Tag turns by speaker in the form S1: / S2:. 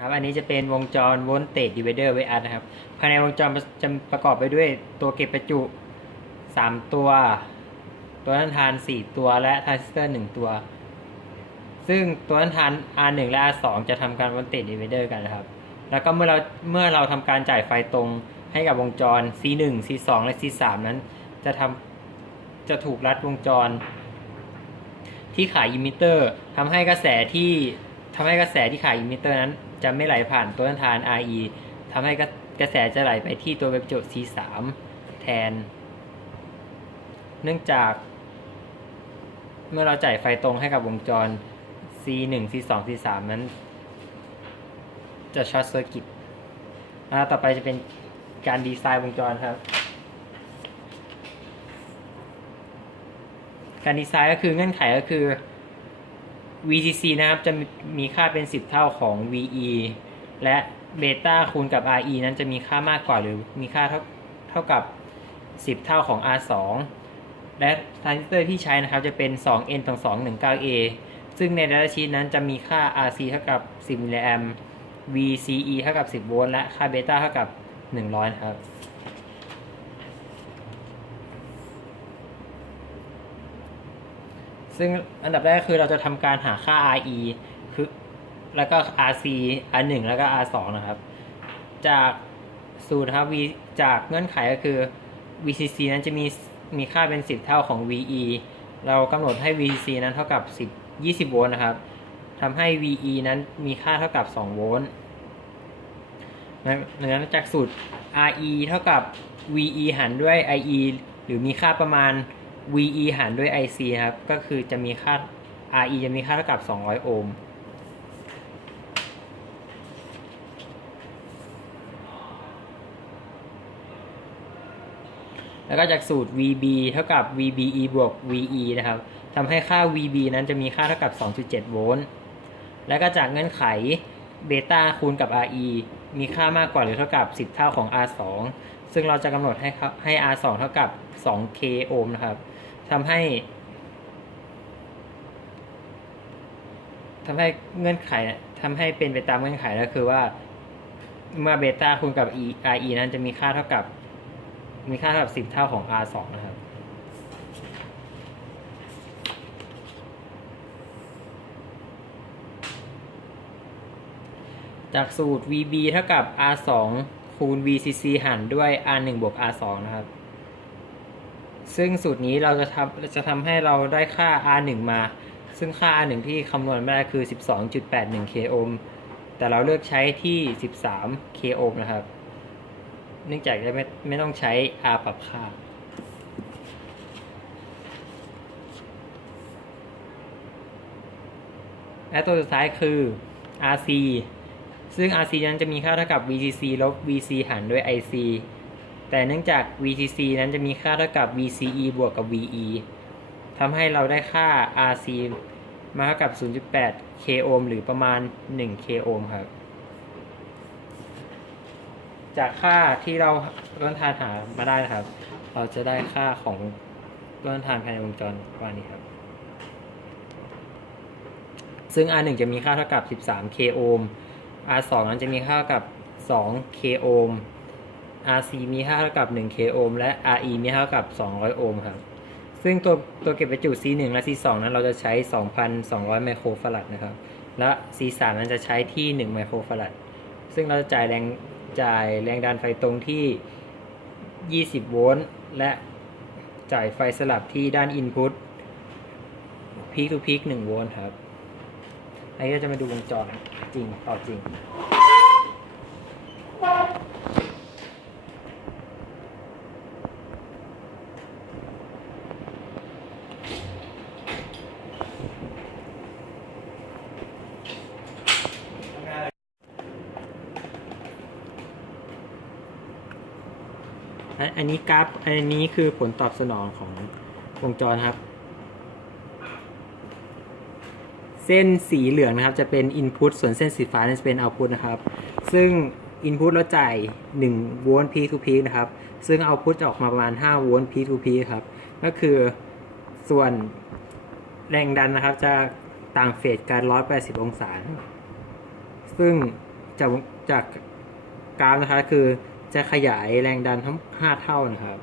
S1: ครับอันนี้จะเป็นวงจร voltage divider ไว้อัดนะครับ ภายในวงจรจะประกอบไปด้วยตัวเก็บประจุ 3 ตัว ตัวต้านทาน 4 ตัวและทรานซิสเตอร์ 1 ตัว ซึ่งตัวต้านทาน R1 และ R2 จะทำการ voltage divider กันนะครับ แล้วก็เมื่อเราเมื่อเราทำการจ่ายไฟตรงให้กับวงจร C1 C2 และ C3 นั้นจะทำจะถูกรัดวงจร ที่ขายอิมิเตอร์ทำให้กระแสที่ ทำให้กระแสที่ขายอิมิเตอร์นั้น จะไม่ไหลผ่านตัวต้านทาน RE ทำให้กระแสจะไหลไปที่ตัวเว็บจุ C3 แทน เนื่องจาก เมื่อเราจ่ายไฟตรงให้กับวงจร C1 C2 C3 นั้น จะช็อตเซอร์กิตต่อไปจะเป็นการดีไซน์วงจรครับ การดีไซน์ก็คือเงื่อนไขก็คือ VCC นะครับจะมีค่าเป็น 10 เท่าของ VE และเบต้าคูณกับ RE นั้นจะมีค่ามากกว่าหรือมีค่าเท่าเท่ากับ 10 เท่าของ R2 และทรานซิสเตอร์ที่ใช้นะครับจะเป็น 2N ต่อ 219A ซึ่งใน data sheet นั้นจะมีค่า RC เท่ากับ 10มิลลิแอม VCE เท่ากับ 10 โวลต์และค่าเบต้าเท่ากับ 100 ครับ ซึ่งอันดับแรกคือเราจะทำการหาค่า RE คือแล้วก็ RC R1 แล้วก็ R2 นะครับ จากสูตรนะครับ V จากเงื่อนไขก็คือ VCC นั้นจะมีมีค่าเป็น 10 เท่าของ VE เรากำหนดให้ VCC นั้นเท่ากับ 10 20 โวลต์นะครับทำให้ VE นั้นมีค่าเท่ากับ 2 โวลต์ดังนั้นจากสูตร RE เท่ากับ VE หารด้วย IE หรือมีค่าประมาณ VE หารด้วย IC ครับ ก็คือจะมีค่า RE จะมีค่าเท่ากับ 200 โอห์มแล้วก็จากสูตร VB เท่ากับ VBE บวก VE นะครับทำให้ค่า VB นั้นจะมีค่าเท่ากับ 2.7 โวลต์ แล้วก็จากเงื่อนไขเบต้าคูณกับ RE มีค่ามากกว่าหรือเท่ากับ 10 เท่าของ R2 ซึ่งเราจะกำหนดให้ครับให้ R2 เท่ากับ 2K โอห์มนะครับ ทำให้ทำให้เงื่อนไขทำให้เป็นไปตามเงื่อนไขก็คือว่า เมื่อเบต้าคูณกับ E RE นั้นจะมีค่าเท่ากับ มีค่าเท่ากับ 10 เท่าของ R2 นะครับ จากสูตร VB เท่ากับ R2 คูณ VCC หารด้วย R1 บวก R2 นะครับ ซึ่งสูตรนี้เราจะทำจะทำให้เราได้ค่า R1 มา ซึ่งค่า R1 ที่คำนวณไม่ได้คือ 12.81 k โอห์มแต่เราเลือกใช้ที่ 13 k โอห์มนะครับ เนื่องจากจะไม่ไม่ต้องใช้ R ปรับค่าและตัวสุดท้ายคือ RC ซึ่ง RC นั้นจะมีค่าเท่ากับ VCC ลบ VC หารด้วย IC แต่เนื่องจาก VCC นั้นจะมีค่าเท่ากับ VCE บวกกับ VE ทำให้เราได้ค่า RC มาเท่ากับ 0.8 k โอห์มหรือประมาณ 1 k โอห์มครับ จากค่าที่เราต้นทานหามาได้นะครับ เราจะได้ค่าของต้นทานภายในวงจรประมานี้ครับ ซึ่ง R1 จะมีค่าเท่ากับ 13 k โอห์ม R2 นั้นจะมีค่าเท่ากับ 2 k โอห์ม RC มีค่าเท่ากับ 1 k โอห์มและ RE มีค่าเท่ากับ 200 โอห์มครับ ซึ่งตัวตัวเก็บประจุ C1 และ C2 นั้นเราจะใช้ 2,200 ไมโครฟาราดนะครับ และ C3 นั้นจะใช้ที่ 1 ไมโครฟาราดซึ่งเราจะจ่ายแรงจ่ายแรงดันไฟตรงที่ 20 โวลต์ และจ่ายไฟสลับที่ด้าน Input พีคทูพีค1โวลต์ครับ อันนี้เราจะมาดูวงจรจริงต่อจริง อันนนี้กราฟ อันนี้คือผลตอบสนองของวงจรครับ เส้นสีเหลืองนะครับจะเป็น Input ส่วนเส้นสีฟ้าจะเป็น Output นะครับ ซึ่ง Input เราจ่าย1โวลต์ peak to peak นะครับ ซึ่ง Output จะออกมาประมาณ5โวลต์ peak to peak ครับ ก็คือส่วนแรงดันนะครับจะต่างเฟสกัน180 องศา ซึ่งจากจากกราฟนะคะคือ จะขยายแรงดันทั้ง 5 เท่านะครับ